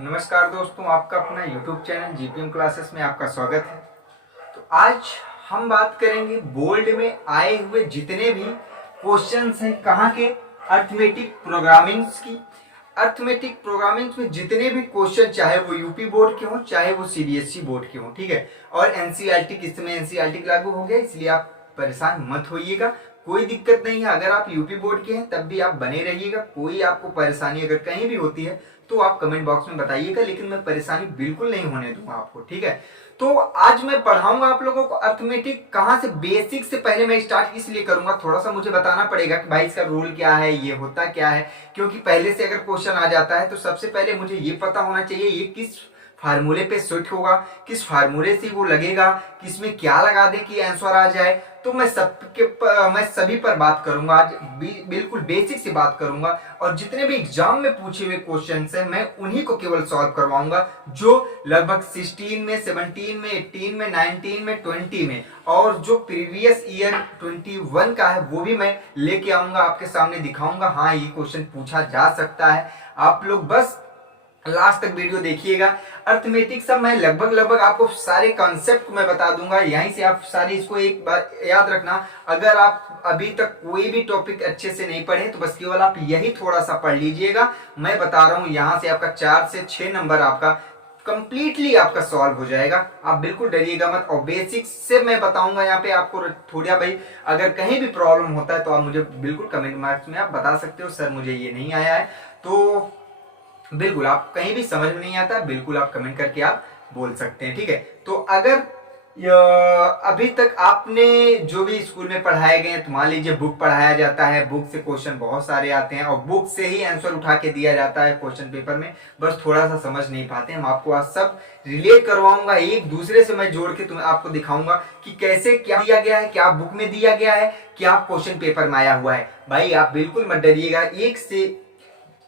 नमस्कार दोस्तों, आपका अपना YouTube चैनल जीपीएम क्लासेस में आपका स्वागत है। तो आज हम बात करेंगे बोर्ड में आए हुए जितने भी क्वेश्चंस हैं कहाँ के, अर्थमेटिक प्रोग्रामिंग्स की। अर्थमेटिक प्रोग्रामिंग्स में जितने भी क्वेश्चन, चाहे वो यूपी बोर्ड के हों चाहे वो सीबीएसई बोर्ड के हों, ठीक है। और एनसीईआरटी, किस समय एनसीईआरटी लागू हो गया, इसलिए आप परेशान मत होइएगा, कोई दिक्कत नहीं है। अगर आप यूपी बोर्ड के हैं तब भी आप बने रहिएगा। कोई आपको परेशानी अगर कहीं भी होती है तो आप कमेंट बॉक्स में बताइएगा, लेकिन मैं परेशानी बिल्कुल नहीं होने दूंगा आपको, ठीक है। तो आज मैं पढ़ाऊंगा आप लोगों को अर्थमेटिक कहाँ से, बेसिक से पहले मैं स्टार्ट इसलिए करूंगा, थोड़ा सा मुझे बताना पड़ेगा कि भाई इसका रूल क्या है, ये होता क्या है। क्योंकि पहले से अगर क्वेश्चन आ जाता है तो सबसे पहले मुझे ये पता होना चाहिए ये किस फार्मूले पे सेट होगा, किस फार्मूले से वो लगेगा, किसमें क्या लगा दें कि आंसर आ जाए। तो मैं सभी पर बात करूंगा आज, बिल्कुल बेसिक से बात करूंगा। और जितने भी एग्जाम में पूछे हुए क्वेश्चन हैं मैं उन्हीं को केवल सॉल्व करवाऊंगा, जो लगभग 16 में, 17 में, 18 में, 19 में, 20 में, और जो प्रीवियस ईयर 21 का है वो भी मैं लेके आऊंगा, आपके सामने दिखाऊंगा। हाँ, ये क्वेश्चन पूछा जा सकता है। आप लोग बस लास्ट तक वीडियो देखिएगा। अर्थमेटिक सब मैं लगभग आपको सारे कॉन्सेप्ट मैं बता दूंगा, यहीं से आप सारी इसको एक बात याद रखना। अगर आप अभी तक कोई भी टॉपिक अच्छे से नहीं पढ़े तो बस केवल आप यही थोड़ा सा पढ़ लीजिएगा। मैं बता रहा हूं यहां से आपका 4 से 6 नंबर आपका कंप्लीटली आपका सॉल्व हो जाएगा। आप बिल्कुल डरिएगा मत। और बेसिक से मैं बताऊंगा यहाँ पे आपको थोड़ा। भाई अगर कहीं भी प्रॉब्लम होता है तो आप मुझे बिल्कुल कमेंट बॉक्स में आप बता सकते हो, सर मुझे ये नहीं आया है। तो बिल्कुल आप कहीं भी समझ में नहीं आता, बिल्कुल आप कमेंट करके आप बोल सकते हैं, ठीक है। तो अगर अभी तक आपने जो भी स्कूल में पढ़ाए गए हैं, तो मान लीजिए बुक पढ़ाया जाता है, बुक से क्वेश्चन बहुत सारे आते हैं और बुक से ही आंसर उठा के दिया जाता है क्वेश्चन पेपर में, बस थोड़ा सा समझ नहीं पाते हैं। हम आपको आज सब रिलेट करवाऊंगा, एक दूसरे से मैं जोड़ के तुम्हें आपको दिखाऊंगा कि कैसे क्या दिया गया है, क्या बुक में दिया गया है, क्या क्वेश्चन पेपर में आया हुआ है। भाई आप बिल्कुल मत डरिएगा,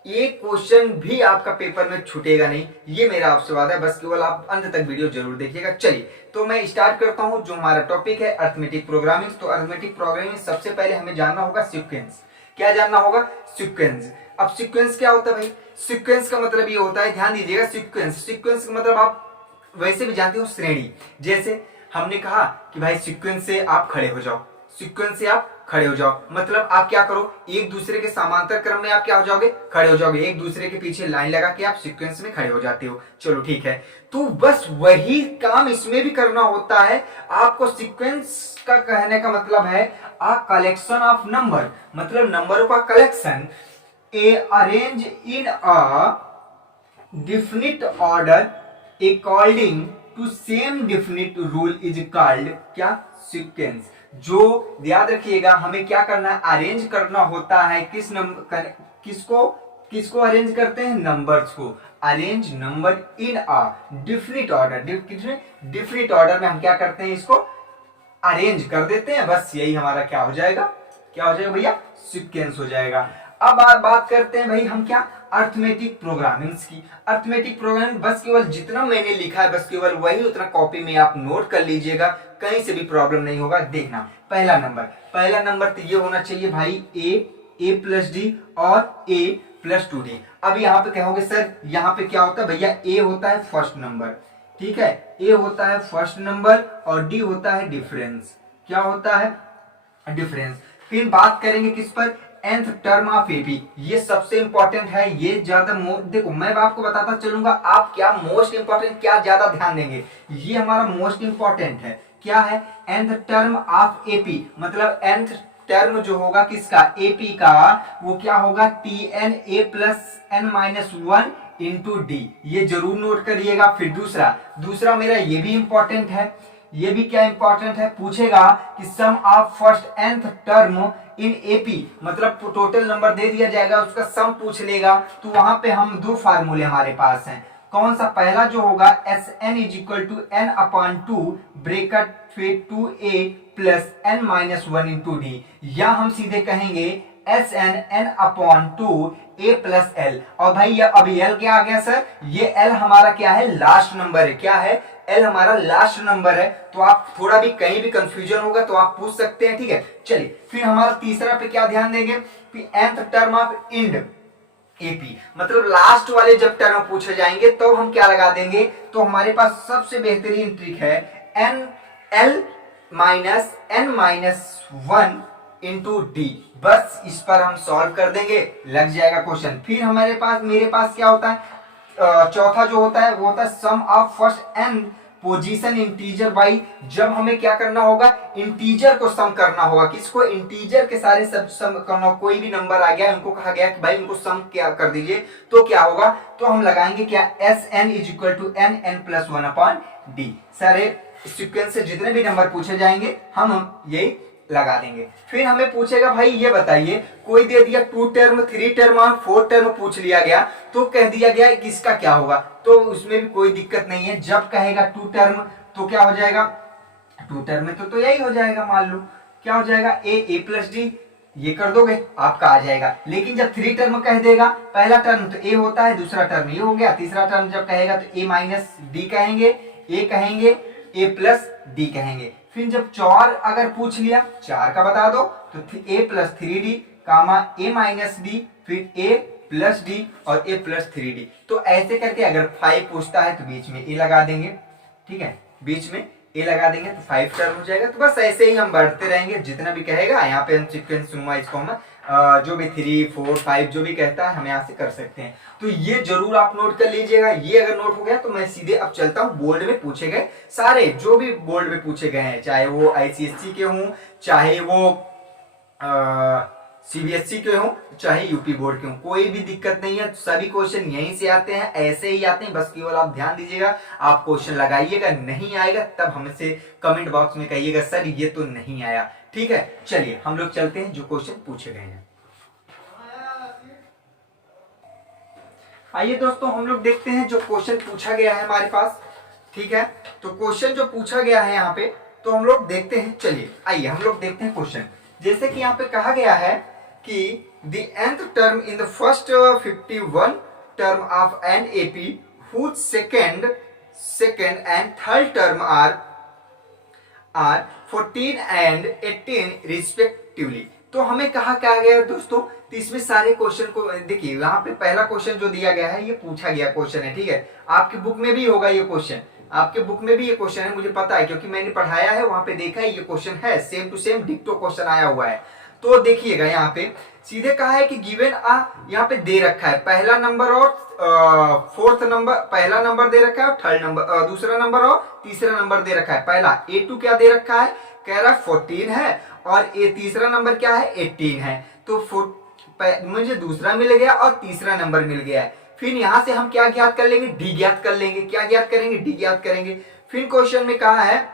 एक क्वेश्चन भी आपका पेपर में छूटेगा नहीं, ये मेरा आपसे वादा है। बस केवल आप अंत तक वीडियो जरूर देखिएगा। चलिए तो मैं स्टार्ट करता हूं। जो हमारा टॉपिक है अर्थमेटिक प्रोग्रामिंग। तो अर्थमेटिक प्रोग्रामिंग सबसे पहले हमें जानना होगा सीक्वेंस। क्या जानना होगा? सीक्वेंस। अब सीक्वेंस क्या होता है भाई? सीक्वेंस का मतलब ये होता है, ध्यान दीजिएगा, सीक्वेंस का मतलब आप वैसे भी जानते हो, श्रेणी। जैसे हमने कहा कि भाई सीक्वेंस से आप खड़े हो जाओ, सीक्वेंस से आप खड़े हो जाओ, मतलब आप क्या करो, एक दूसरे के समांतर क्रम में आप क्या हो जाओगे, खड़े हो जाओगे। एक दूसरे के पीछे लाइन लगा के आप सीक्वेंस में खड़े हो जाते हो। चलो ठीक है, तो बस वही काम इसमें भी करना होता है आपको। सीक्वेंस का कहने का मतलब है अ कलेक्शन ऑफ नंबर, मतलब नंबरों का collection, a arrange in a definite order according to same definite rule is called क्या? सीक्वेंस। जो याद रखिएगा, हमें क्या करना है, अरेंज करना होता है किस नंबर, किसको अरेंज करते हैं? नंबर्स को। Arrange number in a definite order, definite order में हम क्या करते हैं, इसको अरेंज कर देते हैं। बस यही हमारा क्या हो जाएगा, क्या हो जाएगा भैया? सीक्वेंस हो जाएगा। अब बात करते हैं भाई हम क्या, अर्थमेटिक प्रोग्रामिंग्स की। अर्थमेटिक प्रोग्रामिंग बस केवल जितना मैंने लिखा है बस केवल वही उतना कॉपी में आप नोट कर लीजिएगा, कहीं से भी प्रॉब्लम नहीं होगा। देखना पहला नंबर तो ये होना चाहिए भाई ए प्लस डी और ए प्लस 2d। अब यहाँ पे कहोगे सर यहाँ पे क्या होता है भैया, ए होता है फर्स्ट नंबर, ठीक है, ए होता है फर्स्ट नंबर और डी होता है डिफरेंस। क्या होता है? डिफरेंस। फिर बात करेंगे किस पर, nth टर्म ऑफ एपी। ये सबसे इंपॉर्टेंट है, ये ज्यादा देखो मैं आपको बताता चलूंगा, आप क्या मोस्ट इंपॉर्टेंट क्या ज्यादा ध्यान देंगे, ये हमारा मोस्ट इंपॉर्टेंट है। क्या है? nth टर्म ऑफ एपी, मतलब nth टर्म जो होगा किसका, एपी का, वो क्या होगा, tn a plus n minus 1 into D. ये जरूर नोट करिएगा। फिर दूसरा मेरा ये भी इंपॉर्टेंट है, ये भी क्या इंपॉर्टेंट है, पूछेगा कि sum of first nth term in AP, मतलब टोटल नंबर दे दिया जाएगा, उसका सम पूछ लेगा। तो वहां पे हम दो फार्मूले हमारे पास हैं। कौन सा? पहला जो होगा S N is equal to N upon 2 bracket फिर 2a plus n minus 1 into D, या हम सीधे कहेंगे S N N upon 2 a plus L. और भाई ये अभी एल क्या आ गया सर, ये एल हमारा क्या है, लास्ट नंबर है। क्या है? एल हमारा लास्ट नंबर है। तो आप थोड़ा भी कहीं भी कंफ्यूजन होगा तो आप पूछ सकते हैं, ठीक है। चलिए फिर हमारा तीसरा पे क्या ध्यान देंगे, nth term of end. AP, मतलब लास्ट वाले जब टर्म पूछे जाएंगे तो हम क्या लगा देंगे, तो हमारे पास सबसे बेहतरीन ट्रिक है N L minus N minus one into D, बस इस पर हम सॉल्व कर देंगे, लग जाएगा क्वेश्चन। फिर मेरे पास क्या होता है, चौथा जो होता है वो होता है sum of first N position integer by, जब हमें क्या करना होगा, इंटीजर को सम करना होगा, किसको, इंटीजर के सारे सब सम करना, कोई भी नंबर आ गया उनको कहा गया कि भाई इनको सम क्या कर दीजिए, तो क्या होगा, तो हम लगाएंगे क्या, S N is equal to N N plus one upon D, सारे सीक्वेंस से जितने भी नंबर पूछे जाएंगे हम यही लगा देंगे। फिर हमें पूछेगा भाई ये बताइए, कोई दे दिया 2 टर्म 3 टर्म और 4 टर्म पूछ लिया गया, तो कह दिया गया कि इसका क्या होगा, तो उसमें भी कोई दिक्कत नहीं है, जब कहेगा 2 टर्म तो क्या हो जाएगा, 2 टर्म में तो यही हो जाएगा, मान लो क्या हो जाएगा, ए प्लस डी, ये कर दोगे आपका आ जाएगा। लेकिन जब 3 टर्म कह देगा, पहला टर्म तो ए होता है, दूसरा टर्म ये हो गया, तीसरा टर्म जब कहेगा तो ए माइनस डी कहेंगे, ए कहेंगे, ए प्लस डी कहेंगे। फिर जब 4 अगर पूछ लिया, 4 का बता दो, तो ए प्लस 3D कामा ए माइनस डी, फिर ए प्लस डी और ए प्लस 3D, तो ऐसे करके अगर 5 पूछता है तो बीच में ए लगा देंगे, ठीक है, बीच में ए लगा देंगे तो 5 टर्म हो जाएगा। तो बस ऐसे ही हम बढ़ते रहेंगे, जितना भी कहेगा यहाँ पे हम सीक्वेंस इसको हम जो भी 3 4 5 जो भी कहता है हम यहाँ से कर सकते हैं। तो ये जरूर आप नोट कर लीजिएगा, ये अगर नोट हो गया तो मैं सीधे अब चलता हूँ बोर्ड में पूछे गए सारे, जो भी बोर्ड में पूछे गए हैं, चाहे वो ICSE के हों, चाहे वो CBSE के हों, चाहे यूपी बोर्ड के हों, कोई भी दिक्कत नहीं है, सभी क्वेश्चन यहीं से आते हैं, ऐसे ही आते हैं, बस केवल आप ध्यान दीजिएगा, आप क्वेश्चन लगाइएगा, नहीं आएगा तब हमसे कमेंट बॉक्स में कहिएगा सर ये तो नहीं आया, ठीक है। चलिए हम लोग चलते हैं जो क्वेश्चन पूछे गए हैं। आइए दोस्तों हम लोग देखते हैं जो क्वेश्चन पूछा गया है हमारे पास, ठीक है। तो क्वेश्चन जो पूछा गया है यहाँ पे, तो हम लोग देखते हैं, चलिए आइए हम लोग देखते हैं क्वेश्चन। जैसे कि यहाँ पे कहा गया है कि the nth term in the first 51 term of an AP whose second and third term are 14 and 18 respectively। तो हमें कहा क्या गया दोस्तों, तो इसमें सारे क्वेश्चन को देखिए, यहाँ पे पहला क्वेश्चन जो दिया गया है ये पूछा गया क्वेश्चन है, ठीक है, आपकी बुक में भी होगा ये क्वेश्चन, आपके बुक में भी ये क्वेश्चन है, मुझे पता है क्योंकि मैंने पढ़ाया है, वहां पे देखा है ये क्वेश्चन है, सेम टू सेम डिक्टो क्वेश्चन आया हुआ है। तो देखिएगा यहाँ पे सीधे कहा है कि गिवन यहाँ पे दे रखा है पहला नंबर और फोर्थ नंबर, पहला नंबर दे रखा है और थर्ड नंबर, दूसरा नंबर और तीसरा नंबर दे रखा है। पहला A2 क्या दे रखा है, कह रहा है 14 है, और तीसरा नंबर क्या है 18 है, तो मुझे दूसरा मिल गया और तीसरा नंबर मिल गया है। फिर यहां से हम क्या ज्ञात कर लेंगे, डी ज्ञात कर लेंगे, क्या ज्ञात करेंगे, डी ज्ञात करेंगे। फिर क्वेश्चन में कहा है,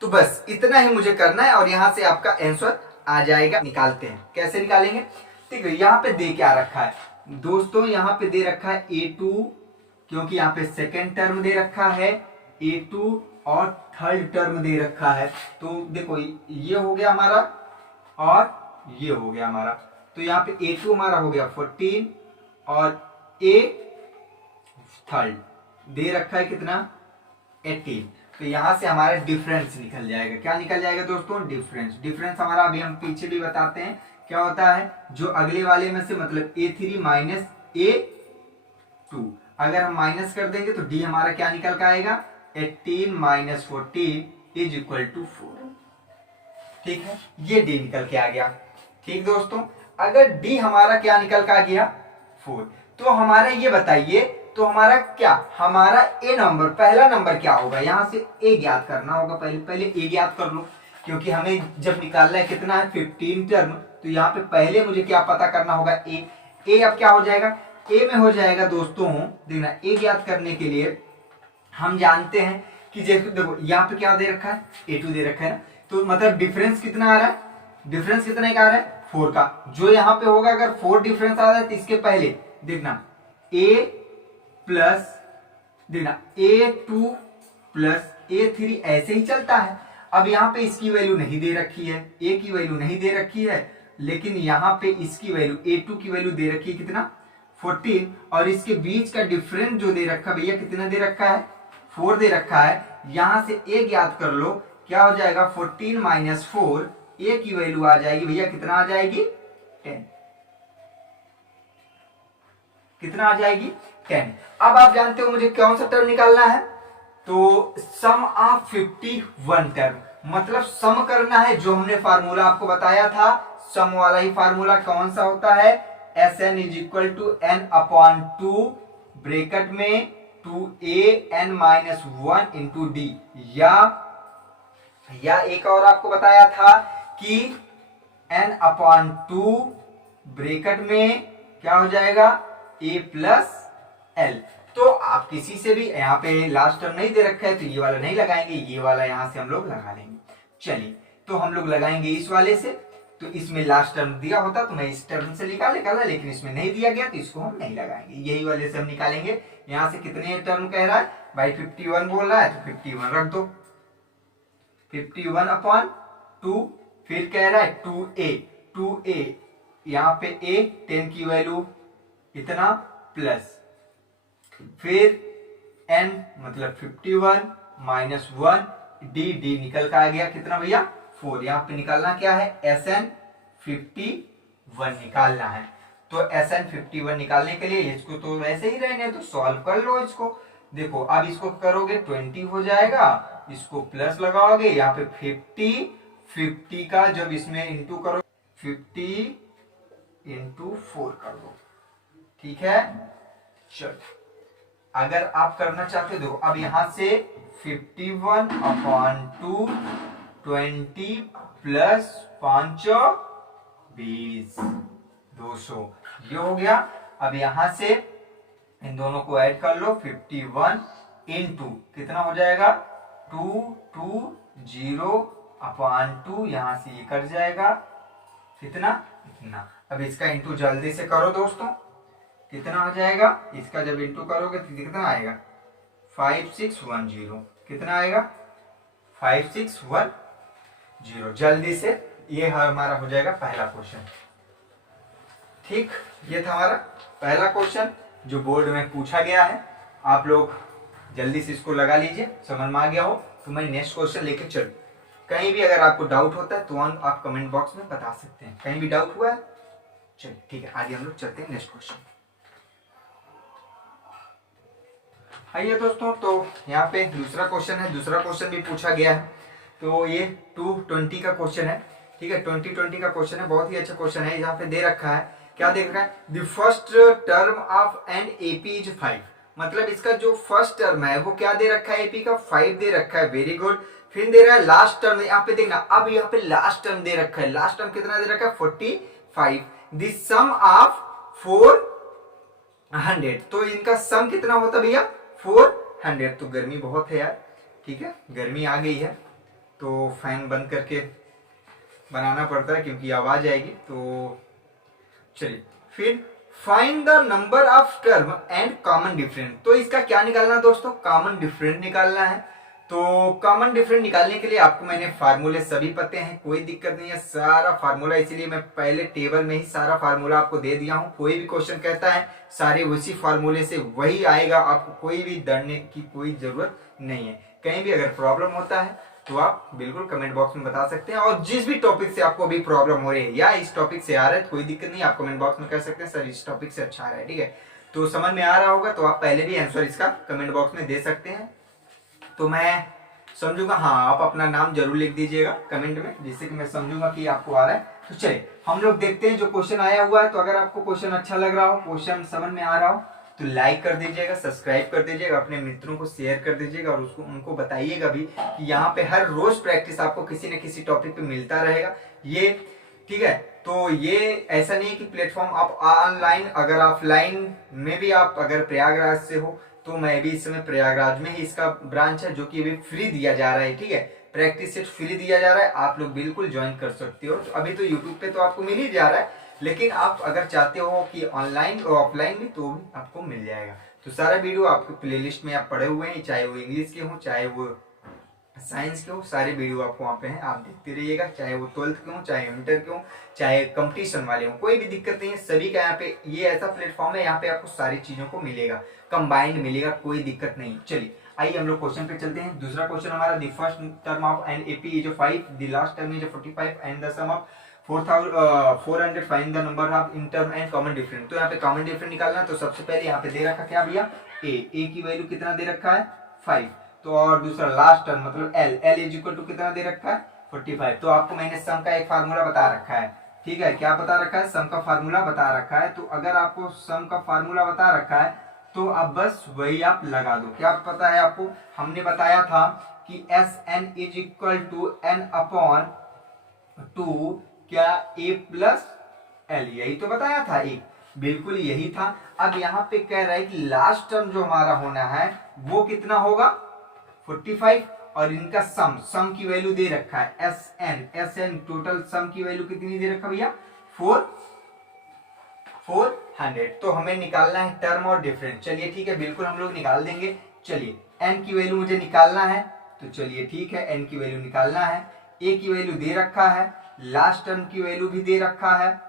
तो बस इतना ही मुझे करना है और यहां से आपका आंसर आ जाएगा। निकालते हैं, कैसे निकालेंगे, ठीक है। यहाँ पे दे क्या रखा है दोस्तों, यहाँ पे दे रखा है A2, क्योंकि यहाँ पे सेकेंड टर्म दे रखा है A2 और थर्ड टर्म दे रखा है, तो देखो ये हो गया हमारा और ये हो गया हमारा, तो यहाँ पे A2 हमारा हो गया 14 और A थर्ड दे रखा है कितना 18, तो यहां से हमारा डिफरेंस निकल जाएगा। क्या निकल जाएगा दोस्तों, डिफरेंस हमारा अभी हम पीछे भी बताते हैं क्या होता है, जो अगले वाले में से मतलब A3 माइनस A2 अगर हम माइनस कर देंगे तो D हमारा क्या निकल का आएगा, 18 माइनस 14 इज इक्वल टू 4, ठीक है, ये D निकल के आ गया। ठीक दोस्तों, अगर D हमारा क्या निकल का आ गया 4, तो हमारा ये बताइए, तो हमारा क्या, हमारा ए नंबर, पहला नंबर क्या होगा, यहां से ए ज्ञात करना होगा, पहले ए ज्ञात कर लो, क्योंकि जब निकालना है कितना है 15 टर्म, तो यहाँ पे पहले मुझे क्या पता करना होगा ए अब क्या हो जाएगा, ए में हो जाएगा दोस्तों, देखना ए ज्ञात करने के लिए हम जानते हैं कि देखो यहाँ पे क्या दे रखा है A2 दे रखा है ना, तो मतलब डिफरेंस कितना आ रहा है, डिफरेंस कितने का आ रहा है 4 का, जो यहाँ पे होगा अगर 4 डिफरेंस आ रहा है तो इसके पहले देखना A प्लस देखना A2 प्लस A3 ऐसे ही चलता है। अब यहाँ पे इसकी वैल्यू नहीं दे रखी है, A की वैल्यू नहीं दे रखी है, लेकिन यहाँ पे इसकी वैल्यू A2 की वैल्यू दे रखी है कितना 14, और इसके बीच का डिफरेंस जो दे रखा भैया कितना दे रखा है 4 दे रखा है। यहां से A ज्ञात कर लो, क्या हो जाएगा 14 माइनस 4, A की वैल्यू आ जाएगी भैया कितना आ जाएगी 10, कितना आ जाएगी 10। अब आप जानते हो मुझे कौन सा टर्म निकालना है, तो सम ऑफ 51 टर्म, मतलब सम करना है। जो हमने फार्मूला आपको बताया था, सम वाला ही फार्मूला कौन सा होता है, Sn is equal to n upon 2 bracket में 2an-1 इंटू डी, या एक और आपको बताया था कि n अपॉन 2 ब्रैकेट में क्या हो जाएगा a प्लस एल। तो आप किसी से भी, यहाँ पे लास्ट टर्म नहीं दे रखा है तो ये वाला नहीं लगाएंगे, ये वाला यहां से हम लोग लगा लेंगे। चलिए तो हम लोग लगाएंगे इस वाले से, तो इसमें लास्ट टर्म दिया होता तो मैं इस टर्म से निकाला, लेकिन इसमें नहीं दिया गया तो इसको हम नहीं लगाएंगे, यही वाले से हम निकालेंगे। यहां से कितने टर्म कह रहा है भाई, 51 बोल रहा है तो 51 रख दो, 51 अपॉन 2, फिर कह रहा है 2a, यहाँ पे a 10 की वैल्यू इतना प्लस, फिर n मतलब 51 माइनस 1 d निकल का आ गया कितना भैया 4। यहाँ पे निकालना क्या है, Sn 51 निकालना है। तो Sn 51 निकालने के लिए इसको तो वैसे ही रहने तो सॉल्व कर लो इसको। देखो अब इसको करोगे 20 हो जाएगा, इसको प्लस लगाओगे, यहाँ पे 50 का जब इसमें इंटू करो 50 इंटू 4 कर दो, ठीक है। चलो अगर आप करना चाहते हो, देखो अब यहां से 51 अपॉन 2 20 प्लस 5 20 200, ये हो गया। अब यहां से इन दोनों को ऐड कर लो, 51 इंटू कितना हो जाएगा 220 अपॉन 2, यहां से ये कट जाएगा कितना इतना। अब इसका इंटू जल्दी से करो दोस्तों, कितना आ जाएगा, इसका जब इंटू करोगे तो कितना आएगा 5610, कितना आएगा 5610। जल्दी से ये हमारा हो जाएगा पहला क्वेश्चन। ठीक, ये था हमारा पहला क्वेश्चन जो बोर्ड में पूछा गया है। आप लोग जल्दी से इसको लगा लीजिए, समझ में आ गया हो तो मैं नेक्स्ट क्वेश्चन लेके चलूं। कहीं भी अगर आपको डाउट होता है तो आप कमेंट बॉक्स में बता सकते हैं, कहीं भी डाउट हुआ है। चलिए ठीक है, आगे हम लोग चलते हैं नेक्स्ट क्वेश्चन। आइए दोस्तों, तो यहाँ पे दूसरा क्वेश्चन है, दूसरा क्वेश्चन भी पूछा गया है। तो ये 220 का क्वेश्चन है, ठीक है, 2020 का क्वेश्चन है, बहुत ही अच्छा क्वेश्चन है। यहाँ पे दे रखा है, क्या देख रहा है, the first term of an AP is 5, मतलब इसका जो फर्स्ट टर्म है वो क्या दे रखा है, एपी का 5 दे रखा है, वेरी गुड। फिर दे रहा है लास्ट टर्म, यहाँ पे देखना, अब यहाँ पे लास्ट टर्म दे रखा है, लास्ट टर्म कितना दे रखा है 45, द सम ऑफ 400, तो इनका सम कितना होता भैया 400। तो गर्मी बहुत है यार, ठीक है, गर्मी आ गई है तो फैन बंद करके बनाना पड़ता है क्योंकि आवाज आएगी। तो चलिए, फिर find the number of term and common difference, तो इसका क्या निकालना है दोस्तों, कॉमन डिफरेंस निकालना है। तो कॉमन डिफरेंस निकालने के लिए आपको मैंने फार्मूले सभी पते हैं, कोई दिक्कत नहीं है, सारा फार्मूला, इसीलिए मैं पहले टेबल में ही सारा फार्मूला आपको दे दिया हूं। कोई भी क्वेश्चन कहता है सारे उसी फार्मूले से वही आएगा, आपको कोई भी डरने की कोई जरूरत नहीं है। कहीं भी अगर प्रॉब्लम होता है तो आप बिल्कुल कमेंट बॉक्स में बता सकते हैं, और जिस भी टॉपिक से आपको अभी प्रॉब्लम हो रही है या इस टॉपिक से आ रहा है कोई दिक्कत नहीं, आप कमेंट बॉक्स में कह सकते हैं सर इस टॉपिक से अच्छा आ रहा है, ठीक है। तो समझ में आ रहा होगा तो आप पहले भी आंसर इसका कमेंट बॉक्स में दे सकते हैं, तो मैं समझूंगा। हाँ, आप अपना नाम जरूर लिख दीजिएगा कमेंट में, जिससे कि मैं समझूंगा कि आपको आ रहा है। तो चलिए हम लोग देखते हैं जो क्वेश्चन आया हुआ है। तो अगर आपको क्वेश्चन अच्छा लग रहा हो, क्वेश्चन समझ में आ रहा हो तो लाइक कर दीजिएगा, सब्सक्राइब कर दीजिएगा, अपने मित्रों को शेयर कर दीजिएगा, और उसको उनको बताइएगा भी कि यहाँ पे हर रोज प्रैक्टिस आपको किसी न किसी टॉपिक पे मिलता रहेगा ये, ठीक है। तो ये ऐसा नहीं है कि प्लेटफॉर्म आप ऑनलाइन, अगर ऑफलाइन में भी आप अगर प्रयागराज से हो तो मैं भी इस समय प्रयागराज में ही इसका ब्रांच है जो कि अभी फ्री दिया जा रहा है, ठीक है, प्रैक्टिस सेट फ्री दिया जा रहा है, आप लोग बिल्कुल ज्वाइन कर सकते हो। तो अभी तो यूट्यूब पे तो आपको मिल ही जा रहा है, लेकिन आप अगर चाहते हो कि ऑनलाइन और ऑफलाइन भी तो भी आपको मिल जाएगा। तो सारा वीडियो आपको प्लेलिस्ट में आप पढ़े हुए हैं, चाहे वो इंग्लिश के हो चाहे वो साइंस के हो, सारे वीडियो आपको वहाँ पे हैं, आप देखते रहिएगा, चाहे वो 12th के हो चाहे इंटर के हो चाहे कंपटीशन वाले हो, कोई भी दिक्कत नहीं है, सभी का यहाँ पे ये ऐसा प्लेटफॉर्म है, यहाँ पे आपको सारी चीजों को मिलेगा, कंबाइंड मिलेगा, कोई दिक्कत नहीं। चलिए आइए हम लोग क्वेश्चन पे चलते हैं। दूसरा क्वेश्चन हमारा, the first term of an AP is 5, the last term is 45 and the sum of 400 find the number of N term and common difference. तो यहाँ पे कॉमन डिफरेंस निकालना है, तो सबसे पहले यहाँ पे दे रखा क्या भैया, ए की वैल्यू कितना दे रखा है 5। तो और दूसरा लास्ट टर्म मतलब एल इज इक्वल टू कितना दे रखा है 45। तो आपको मैंने सम का एक फार्मूला बता रखा है, ठीक है, क्या बता रखा है, सम का फार्मूला बता रखा है। तो अगर आपको सम का फार्मूला बता रखा है तो आप बस वही आप लगा दो। क्या पता है आपको, हमने बताया था कि S N is equal to N upon 2 क्या ए प्लस एल, यही तो बताया था, एक बिल्कुल यही था। अब यहाँ पे कह रहा है कि लास्ट टर्म जो हमारा होना है वो कितना होगा 45, और इनका सम की वैल्यू दे रखा है एस एन टोटल सम की वैल्यू कितनी दे रखा भैया 400। तो हमें निकालना है टर्म और डिफरेंस। चलिए ठीक है, बिल्कुल हम लोग निकाल देंगे। चलिए एन की वैल्यू मुझे निकालना है, तो चलिए ठीक है, एन की वैल्यू निकालना है। ए की वैल्यू दे रखा है, लास्ट टर्म की वैल्यू भी दे रखा है,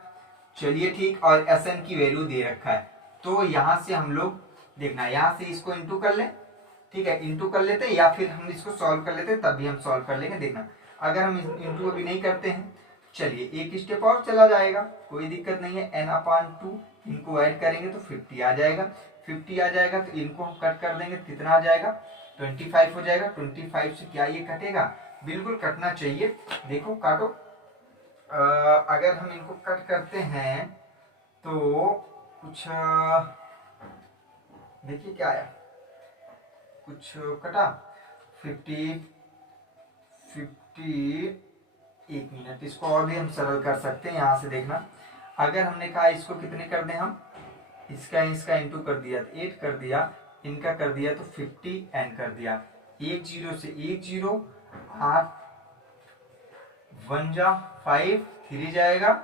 चलिए ठीक, और एस एन की वैल्यू दे रखा है। तो यहां से हम लोग देखना, यहां से इसको इंटू कर लें, ठीक है, इंटू कर लेते हैं, या फिर हम इसको सॉल्व कर लेते हैं, तब भी हम सॉल्व कर लेंगे। देखना अगर हम इंटू अभी नहीं करते हैं, चलिए एक स्टेप और चला जाएगा, कोई दिक्कत नहीं है। एन अपॉन 2 इनको ऐड करेंगे तो 50 आ जाएगा, 50 आ जाएगा तो इनको हम कट कर देंगे, कितना आ जाएगा 25 हो जाएगा। 25 से क्या ये कटेगा, बिल्कुल कटना चाहिए, देखो काटो। अगर हम इनको कट करते हैं तो कुछ देखिए क्या आया, कुछ कटा 50 एक मिनट, इसको और भी हम सरल कर सकते हैं। यहाँ से देखना, अगर हमने कहा इसको कितने कर दें हम, इसका इंटू कर दिया 8 कर दिया, इनका कर दिया तो 50 एन कर दिया, 1 0 से 1 0, 8 1 जा 5 3 जाएगा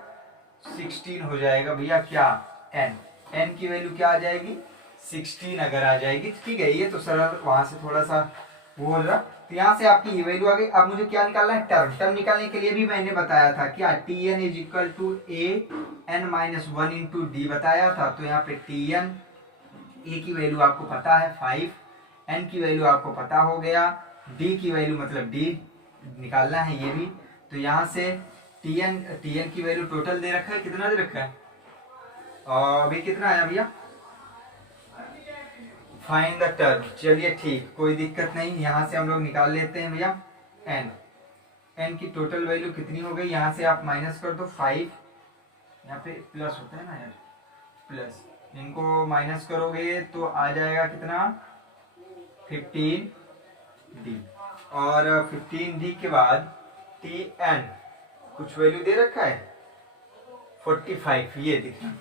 16 हो जाएगा भैया क्या एन की वैल्यू क्या आ जाएगी 16 अगर आ जाएगी, ठीक है। ये तो सरल, वहां से थोड़ा सा वो हो रहा, तो यहाँ से आपकी ये वैल्यू आ गई। अब मुझे क्या निकालना है, टर्म निकालने के लिए भी मैंने बताया था क्या, T N is equal to A N minus 1 into D बताया था। तो यहाँ पे टी एन ए की वैल्यू आपको पता है 5, एन की वैल्यू आपको पता हो गया, डी की वैल्यू मतलब डी निकालना है ये भी। तो यहाँ से टी एन की वैल्यू टोटल दे रखा है, कितना दे रखा है, और अभी कितना आया भैया, फाइंड द टर्म। चलिए ठीक, कोई दिक्कत नहीं, यहाँ से हम लोग निकाल लेते हैं भैया एन की टोटल वैल्यू कितनी हो गई, यहाँ से आप माइनस कर दो 5, यहाँ पे प्लस होता है ना यार, प्लस इनको माइनस करोगे तो आ जाएगा कितना 15 डी, और 15 डी के बाद टी एन कुछ वैल्यू दे रखा है 45, ये दिखना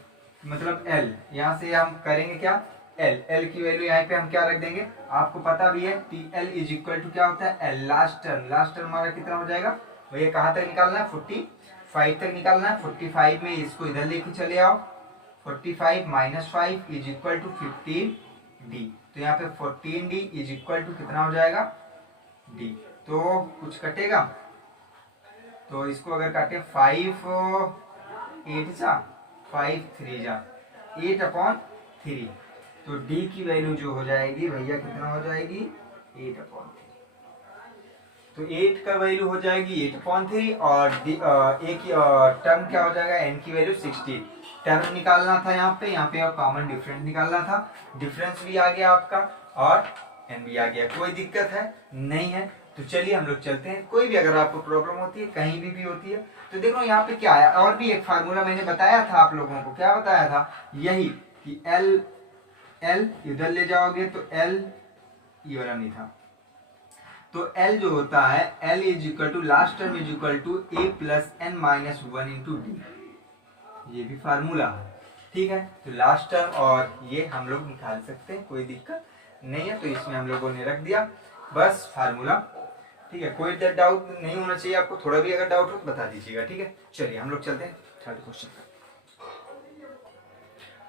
मतलब एल, यहाँ से हम करेंगे क्या एल की वैल्यू यहाँ पे हम क्या रख देंगे, आपको पता भी है T L is equal to क्या होता है एल, लास्ट टर्म हमारा कितना हो जाएगा भैया, कहाँ तक निकालना है 45 तक निकालना है। 45 में इसको इधर लेके चले आओ, 45 minus 5 is equal to 15 D, तो यहाँ पे 14 डी इज इक्वल टू कितना हो जाएगा डी। तो कुछ कटेगा, तो इसको अगर काटे 5 8 जा 5 3 जा 8 अपॉन 3, तो डी की वैल्यू जो हो जाएगी भैया कितना हो जाएगी 8 अपॉन 3, तो 8 का वैल्यू हो जाएगी 8 अपॉन 3, और ए की टर्म क्या हो जाएगा एन की वैल्यू 60। टर्म निकालना था यहाँ पे और कॉमन डिफरेंस निकालना था, डिफरेंस भी आ गया आपका और एन भी आ गया, कोई दिक्कत है नहीं है। तो चलिए हम लोग चलते हैं, कोई भी अगर आपको प्रॉब्लम होती है कहीं भी होती है तो देखो यहाँ पे क्या आया, और भी एक फार्मूला मैंने बताया था आप लोगों को, क्या बताया था यही कि एल इधर ले जाओगे तो एल ये वाला नहीं था, तो एल जो होता है L is equal to last term is equal to A plus N minus 1 into D, ये भी फार्मूला है, ठीक है। तो लास्ट टर्म और ये हम लोग निकाल सकते हैं, कोई दिक्कत नहीं है। तो इसमें हम लोगों ने रख दिया बस फार्मूला, ठीक है। कोई डाउट नहीं होना चाहिए आपको, थोड़ा भी अगर डाउट हो तो बता दीजिएगा, ठीक है। चलिए हम लोग चलते हैं थर्ड क्वेश्चन।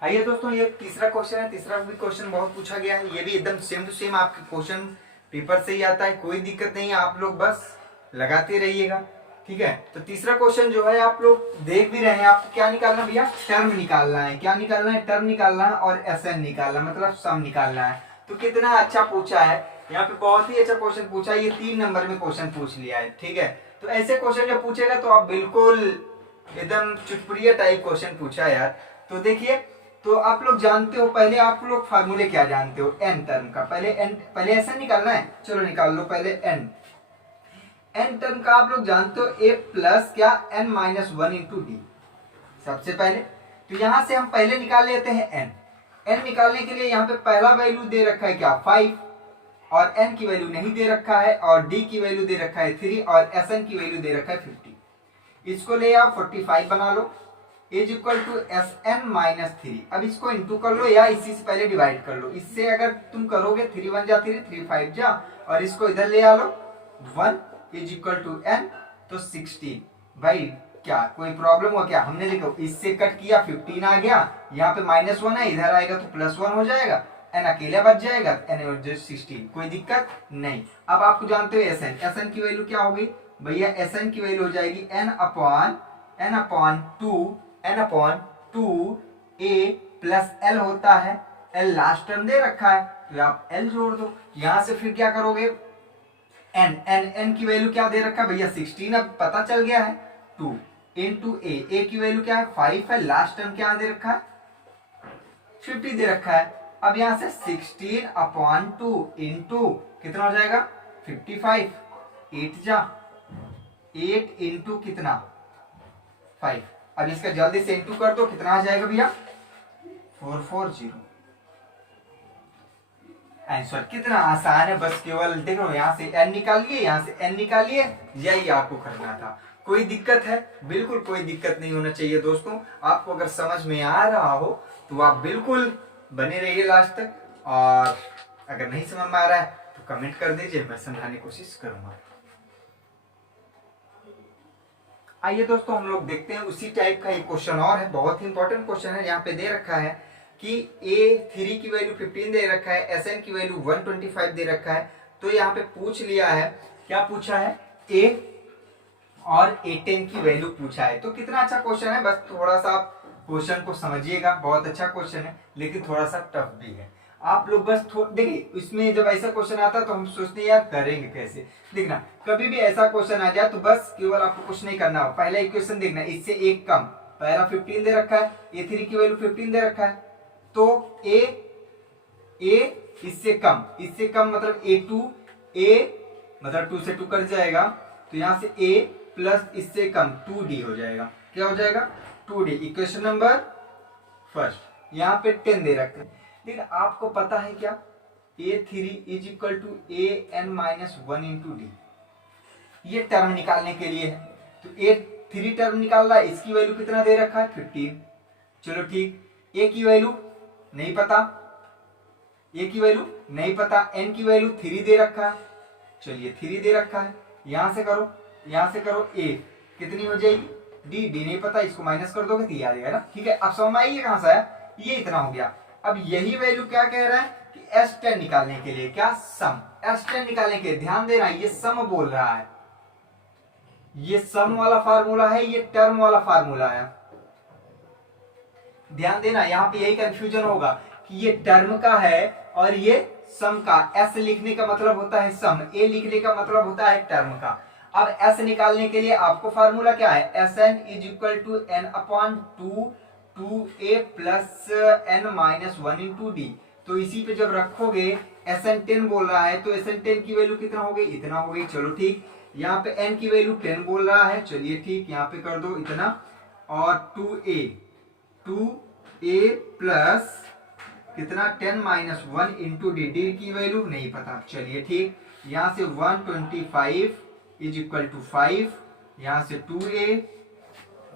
आइए दोस्तों, ये तीसरा क्वेश्चन है, तीसरा भी क्वेश्चन बहुत पूछा गया है, ये भी एकदम सेम टू सेम आपके क्वेश्चन पेपर से ही आता है, कोई दिक्कत नहीं है, आप लोग बस लगाते रहिएगा, ठीक है। तो तीसरा क्वेश्चन जो है आप लोग देख भी रहे हैं, आपको क्या निकालना भैया, टर्म निकालना है, क्या निकालना है, टर्म निकालना है और एसएन निकालना मतलब सम निकालना है। तो कितना अच्छा पूछा है, यहाँ पे बहुत ही अच्छा क्वेश्चन पूछा है, ये 3 नंबर में क्वेश्चन पूछ लिया है, ठीक है। तो ऐसे क्वेश्चन जब पूछेगा तो आप बिल्कुल एकदम चुटपुटिया टाइप क्वेश्चन पूछा यार। तो देखिए, तो आप लोग जानते हो, पहले आप लोग फार्मूले क्या जानते हो एन टर्म का, पहले ऐसा निकालना है, चलो निकाल लो पहले एन टर्म का आप लोग जानते हो ए प्लस क्या N minus one into D. सबसे पहले तो यहां से हम पहले निकाल लेते हैं एन निकालने के लिए यहाँ पे पहला वैल्यू दे रखा है क्या 5, और एन की वैल्यू नहीं दे रखा है, और डी की वैल्यू दे रखा है 3, और एस एन की वैल्यू दे रखा है 50। इसको ले आओ 45 बना लो, is equal to S N minus 3। अब इसको इंटू कर लो या इसी से पहले डिवाइड कर लो। इससे अगर तुम करोगे 3 1 जा 3, 3 5 जा, और इसको इधर ले आ लो 1 इज इक्वल टू एन, तो 16। भाई क्या कोई प्रॉब्लम हुआ क्या? हमने देखो इससे कट किया 15 आ गया, यहाँ पे -1 है, इधर आएगा तो +1 हो जाएगा, एन अकेला बच जाएगा, एन 16, कोई दिक्कत नहीं। अब आपको जानते हो एस एन की वैल्यू क्या होगी भैया? एस एन की वैल्यू हो जाएगी N upon two A plus L होता है, एल लास्ट टर्म दे रखा है तो आप एल जोड़ दो। यहां से फिर क्या करोगे? एन की वैल्यू क्या दे रखा है भैया? 16, अब पता चल गया है 2 इंटू ए की वैल्यू क्या है? 5 है, लास्ट टर्म क्या दे रखा है? 50 दे रखा है। अब यहां से 16 अपॉन 2 इंटू कितना हो जाएगा? 55, 8 जा 8 इंटू कितना? 5। अब इसका जल्दी से इंटू कर दो, कितना आ जाएगा भैया? 440। आंसर कितना आसान है, बस केवल देखो यहाँ से एन निकालिए, यहाँ से एन निकालिए, यही आपको करना था। कोई दिक्कत है? बिल्कुल कोई दिक्कत नहीं होना चाहिए दोस्तों। आपको अगर समझ में आ रहा हो तो आप बिल्कुल बने रहिए लास्ट तक, और अगर नहीं समझ में आ रहा है तो कमेंट कर दीजिए, मैं समझाने की कोशिश करूंगा। आइए दोस्तों हम लोग देखते हैं उसी टाइप का एक क्वेश्चन और है, बहुत ही इंपॉर्टेंट क्वेश्चन है। यहाँ पे दे रखा है कि A3 की वैल्यू 15 दे रखा है, Sn की वैल्यू 125 दे रखा है। तो यहाँ पे पूछ लिया है, क्या पूछा है? A और A10 की वैल्यू पूछा है। तो कितना अच्छा क्वेश्चन है, बस थोड़ा सा आप क्वेश्चन को समझिएगा। बहुत अच्छा क्वेश्चन है लेकिन थोड़ा सा टफ भी है। आप लोग बस देखिए, इसमें जब ऐसा क्वेश्चन आता है तो हम सोचते हैं यार करेंगे कैसे। देखना, कभी भी ऐसा क्वेश्चन आ जाए तो बस केवल आपको कुछ नहीं करना हो, पहला इक्वेशन देखना, इससे एक कम, पहला 15 दे रखा है, A3 की वैल्यू 15 दे रखा है, तो A इससे कम मतलब A2, A मतलब 2 से 2 कट जाएगा, तो यहाँ से A प्लस इससे कम 2D हो जाएगा। क्या हो जाएगा? 2D। Equation number first. यहाँ पे 10 दे रखते हैं। लेकिन आपको पता है क्या? A3 is equal to an-1 into D, ये टर्म निकालने के लिए है। तो A3 टर्म निकाल रहा है, इसकी वैल्यू कितना दे रखा है? 15। चलो ठीक, A की वैल्यू नहीं पता, A की वैल्यू नहीं पता, N की वैल्यू 3 दे रखा है, चलिए 3 दे रखा है। यहां से करो A कितनी हो जाएगी? D नहीं पता, इसको माइनस कर दोगे तो ये आ जाएगा ना। ठीक है, अब समझ में आइए कहां से आया, ये इतना हो गया। अब यही वैल्यू क्या कह रहा है कि S10 निकालने के लिए, क्या सम, S10 निकालने के लिए, ध्यान देना ये सम बोल रहा है, ये सम वाला फार्मूला है, ये टर्म वाला फार्मूला है। ध्यान देना, यहां पे यही कंफ्यूजन होगा कि ये टर्म का है और ये सम का। S लिखने का मतलब होता है सम, A लिखने का मतलब होता है टर्म का। अब S निकालने के लिए आपको फार्मूला क्या है? Sn is equal to n upon 2a plus n-1 into D. तो इसी पे जब रखोगे, Sn 10 बोल रहा है तो Sn 10 की वैल्यू कितना हो गई? इतना हो गई। चलो ठीक, यहाँ पे n की वैल्यू 10 बोल रहा है, चलिए ठीक, यहाँ पे कर दो इतना, और 2a प्लस कितना? 10-1 इंटू डी की वैल्यू नहीं पता, चलिए ठीक, यहाँ से 125 इज इक्वल टू 5, यहाँ से 2a,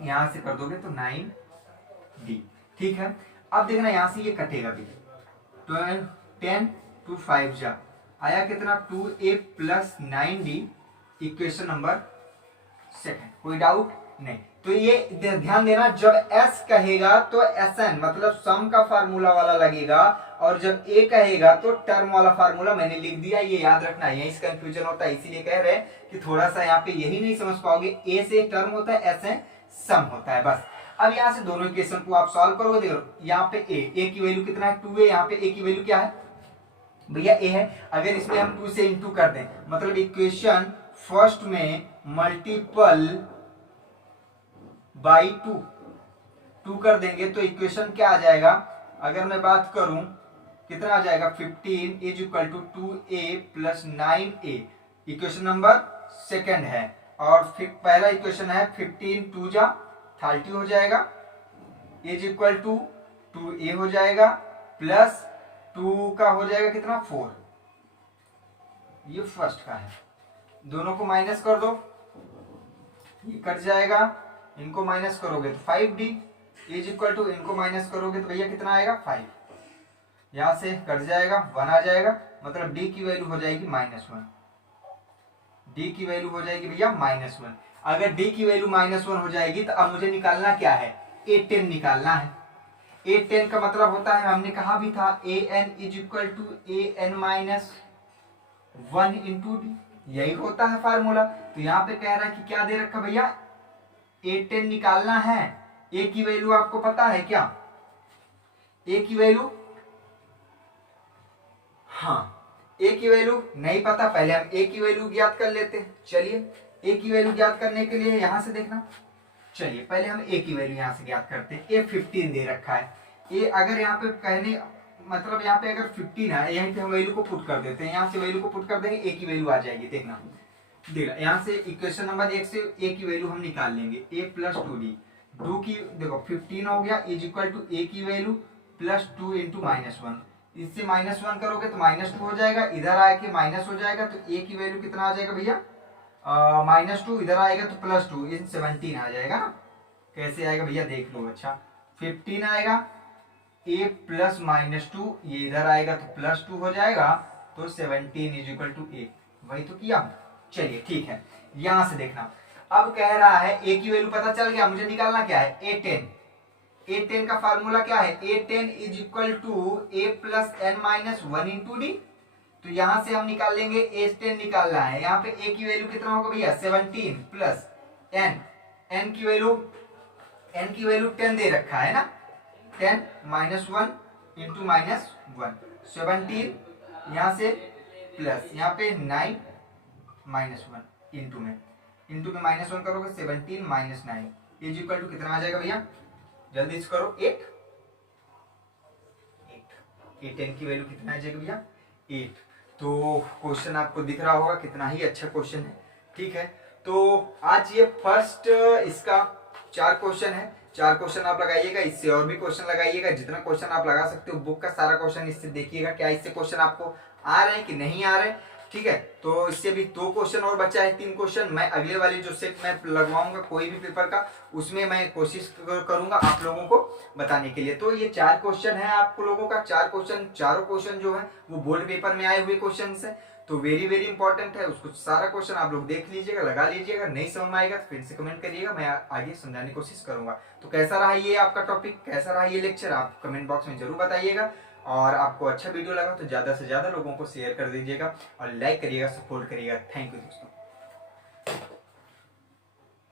यहाँ से कर दोगे तो 9d। ठीक है, अब देखना यहाँ से ये कटेगा भी, 10 to 5 जा आया कितना? 2a plus 9d, equation number second. कोई डाउट नहीं? तो ये ध्यान देना, जब S कहेगा तो Sn मतलब सम का फार्मूला वाला लगेगा, और जब A कहेगा तो टर्म वाला फार्मूला। मैंने लिख दिया, ये याद रखना, यही कंफ्यूजन होता है, इसीलिए कह रहे हैं कि थोड़ा सा यहाँ पे यही नहीं समझ पाओगे, A से टर्म होता है, Sn सम होता है, बस। अब यहाँ से दोनों इक्वेशन को आप सॉल्व करोगे, देखो यहाँ पे A की वैल्यू कितना है? 2a, यहाँ पे A की वैल्यू क्या है भैया? A है। अगर इसमें हम 2 से इंटू कर दें, मतलब इक्वेशन फर्स्ट में मल्टीपल बाई टू कर देंगे तो इक्वेशन क्या आ जाएगा, अगर मैं बात करूं कितना आ जाएगा 15 is equal to 2a plus 9a, equation number second है। और फिर पहला इक्वेशन है 15 2 जा 30 हो जाएगा इज इक्वल टू 2a हो जाएगा प्लस 2 का हो जाएगा कितना 4, ये फर्स्ट का है। दोनों को माइनस कर दो, ये कट जाएगा, इनको माइनस करोगे तो 5d इज इक्वल टू, इनको माइनस करोगे तो भैया कितना आएगा 5, यहां से कट जाएगा 1 आ जाएगा, मतलब d की वैल्यू हो जाएगी -1, d की वैल्यू हो जाएगी भैया -1। अगर d की वैल्यू -1 हो जाएगी तो अब मुझे निकालना क्या है, a10 निकालना है। a10 का मतलब होता है, हमने कहा भी था an is equal to an-1 into D, यही होता है फार्मूला। तो यहाँ पे कह रहा है कि क्या दे रखा भैया, a10 निकालना है। a की वैल्यू आपको पता है क्या, a की वैल्यू, हाँ a की वैल्यू नहीं पता, पहले हम a की वैल्यू ज्ञात कर लेते हैं। चलिए a की वैल्यू ज्ञात करने के लिए यहां से देखना, चलिए पहले हम a की वैल्यू यहां से ज्ञात करते हैं। a 15 दे रखा है, a अगर यहाँ पे कहने मतलब यहाँ पे अगर 15 है, यहीं पे हम वैल्यू को पुट कर देते हैं, यहाँ से वैल्यू को पुट कर देंगे, a की वैल्यू आ जाएगी। देखना यहाँ से इक्वेशन नंबर 1 से a की वैल्यू हम निकाल लेंगे, a प्लस 2d, 2 की देखो 15 हो गया इज इक्वल टू a की वैल्यू प्लस 2 इंटू -1, इससे -1 करोगे तो -2 हो जाएगा, इधर आके माइनस हो जाएगा तो a की वैल्यू कितना आ जाएगा भैया -2, इधर आएगा तो +2, इन 17 आ जाएगा ना। कैसे आएगा भैया देख लो, अच्छा 15 आएगा, a प्लस -2, ये इधर आएगा तो +2 हो जाएगा, तो 17 इज इक्वल टू a, वही तो किया। चलिए ठीक है, यहां से देखना, अब कह रहा है a की वैल्यू पता चल गया, मुझे निकालना क्या है a10 का फार्मूला क्या है, a10 is equal to a plus n-1 into D. तो यहां से हम निकाल लेंगे a10 निकालना है, यहाँ पे a की वैल्यू कितना होगा भैया 17 प्लस n की वैल्यू 10 दे रखा है ना, 10 -1 इंटू -1, 17 यहाँ से प्लस यहाँ पे 9 -1 इंटू में -1 करोगे 17 -9 इज इक्वल टू कितना आ जाएगा भैया, जल्दी से करो 8, a10 की वैल्यू कितना आ जाएगा भैया 8। तो क्वेश्चन आपको दिख रहा होगा कितना ही अच्छा क्वेश्चन है। ठीक है, तो आज ये फर्स्ट इसका 4 क्वेश्चन है, 4 क्वेश्चन आप लगाइएगा, इससे और भी क्वेश्चन लगाइएगा, जितना क्वेश्चन आप लगा सकते हो बुक का सारा क्वेश्चन इससे देखिएगा, क्या इससे क्वेश्चन आपको आ रहे हैं कि नहीं आ रहे। ठीक है, तो इससे भी 2 क्वेश्चन और बचा है, 3 क्वेश्चन मैं अगले वाली जो सेट मैं लगवाऊंगा कोई भी पेपर का, उसमें मैं कोशिश करूंगा आप लोगों को बताने के लिए। तो ये 4 क्वेश्चन है आप लोगों का, 4 क्वेश्चन, चारों क्वेश्चन जो है वो बोर्ड पेपर में आए हुए क्वेश्चन है, तो वेरी वेरी इंपॉर्टेंट है, उसको सारा क्वेश्चन आप लोग देख लीजिएगा, लगा लीजिएगा, नहीं समझ में आएगा तो फिर से कमेंट करिएगा, मैं आगे समझाने की कोशिश करूंगा। तो कैसा रहा ये आपका टॉपिक, कैसा रहा ये लेक्चर, आप कमेंट बॉक्स में जरूर बताइएगा, और आपको अच्छा वीडियो लगा तो ज्यादा से ज्यादा लोगों को शेयर कर दीजिएगा और लाइक करिएगा, सपोर्ट करिएगा। थैंक यू दोस्तों।